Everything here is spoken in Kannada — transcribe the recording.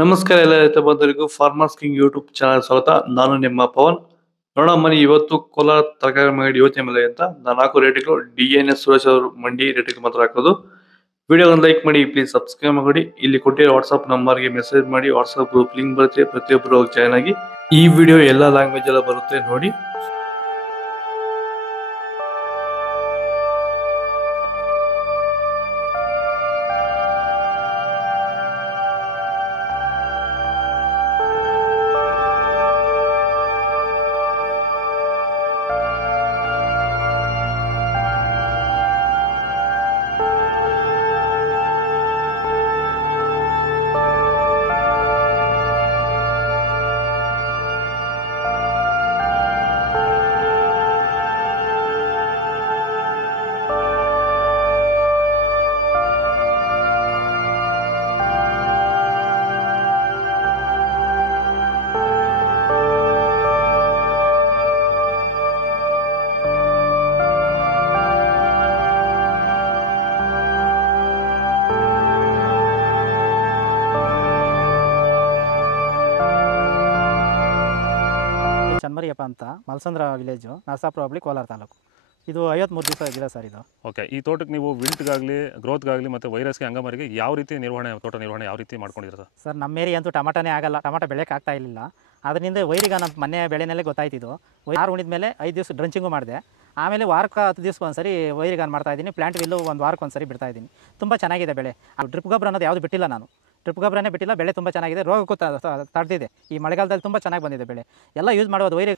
ನಮಸ್ಕಾರ ಎಲ್ಲ ರೈತ ಬಂಧುಗಳಿಗೂ ಫಾರ್ಮರ್ಸ್ ಕಿಂಗ್ ಯೂಟ್ಯೂಬ್ ಚಾನಲ್ ಸ್ವಾಗತ. ನಾನು ನಿಮ್ಮ ಪವನ್. ನೋಡೋಣ ಮನಿ ಇವತ್ತು ಕೋಲಾರ ತರಕಾರಿ ಮಂಡಿ ಯೋಚನೆ ಮೇಲೆ ಅಂತ ನಾನು ಹಾಕೋ ರೇಟ್ಗಳು DNS ಸುರೇಶ್ ಅವರು ಮಂಡಿ ರೇಟ್ಗೆ ಮಾತ್ರ ಹಾಕೋದು. ವಿಡಿಯೋ ಒಂದು ಲೈಕ್ ಮಾಡಿ, ಪ್ಲೀಸ್ ಸಬ್ಸ್ಕ್ರೈಬ್ ಮಾಡಿ. ಇಲ್ಲಿ ಕೊಟ್ಟಿರೋ ವಾಟ್ಸ್ಆಪ್ ನಂಬರ್ಗೆ ಮೆಸೇಜ್ ಮಾಡಿ, ವಾಟ್ಸ್ಆಪ್ ಗ್ರೂಪ್ ಲಿಂಕ್ ಬರುತ್ತೆ, ಪ್ರತಿಯೊಬ್ಬರು ಜಾಯ್ನ್ ಆಗಿ. ಈ ವಿಡಿಯೋ ಎಲ್ಲ ಲ್ಯಾಂಗ್ವೇಜ್ ಎಲ್ಲ ಬರುತ್ತೆ ನೋಡಿ. ಚನ್ಮರಿಯಪ್ಪ ಅಂತ ಮಲ್ಸಂದ್ರ ವಿಲೇಜು, ನರಸಾಪುರ ಹೋಬಳಿ, ಕೋಲಾರ ತಾಲೂಕು. ಇದು 53 ದಿವಸ ಗಿಡ ಸರ್ ಇದು. ಓಕೆ, ಈ ತೋಟಕ್ಕೆ ನೀವು ವಿಲ್ಟ್ಗಾಗಲಿ ಗ್ರೋತ್ಗಾಗಲಿ ಮತ್ತು ವೈರಸ್ಗೆ ಅಂಗಮಾರಿಗೆ ಯಾವ ರೀತಿ ತೋಟ ನಿರ್ವಹಣೆ ಯಾವ ರೀತಿ ಮಾಡ್ಕೊಂಡಿದ್ದೀರಾ ಸರ್? ನಮ್ಮ ಏರಿಯಾ ಅಂತೂ ಟಮಾಟನೇ ಆಗಲ್ಲ, ಟಮಾಟ ಬೆಳೆಯೋಕೆ ಆಗ್ತಾ ಇರಲಿಲ್ಲ. ಅದರಿಂದ ವೈರಿಗ ನಮ್ಮ ಮನೆ ಬೆಳೆನಲ್ಲೇ ಗೊತ್ತಾಯ್ತಿದ್ದು. ಯಾರು ಉಣಿದ ಮೇಲೆ 5 ದಿವಸ ಡ್ರಂಚಿಂಗು ಮಾಡಿದೆ. ಆಮೇಲೆ ವಾರಕ್ಕೆ 10 ದಿವಸಕ್ಕೆ ಒಂದ್ಸರಿ ವೈರಿಗಾನ್ ಮಾಡ್ತಾಯಿದ್ದೀನಿ. ಪ್ಲಾಂಟ್ ವಿಲ್ಲು ಒಂದು ವಾರಕ್ಕೆ ಒಂದ್ಸರಿ ಬಿಡ್ತಾಯಿದ್ದೀನಿ. ತುಂಬ ಚೆನ್ನಾಗಿದೆ ಬೆಳೆ. ಡ್ರಿಪ್ ಗೊಬ್ಬರ ಅನ್ನೋದು ಯಾವುದು ಬಿಟ್ಟಿಲ್ಲ ನಾನು. ಡ್ರಿಪ್ ಗೊಬ್ಬರನೇ ಬಿಟ್ಟಿಲ್ಲ. ಬೆಳೆ ತುಂಬ ಚೆನ್ನಾಗಿದೆ. ರೋಗಕ್ಕೂ ತಡೆದಿದೆ. ಈ ಮಳೆಗಾಲದಲ್ಲಿ ತುಂಬ ಚೆನ್ನಾಗಿ ಬಂದಿದೆ ಬೆಳೆ. ಎಲ್ಲ ಯೂಸ್ ಮಾಡೋದು ವೈರಿ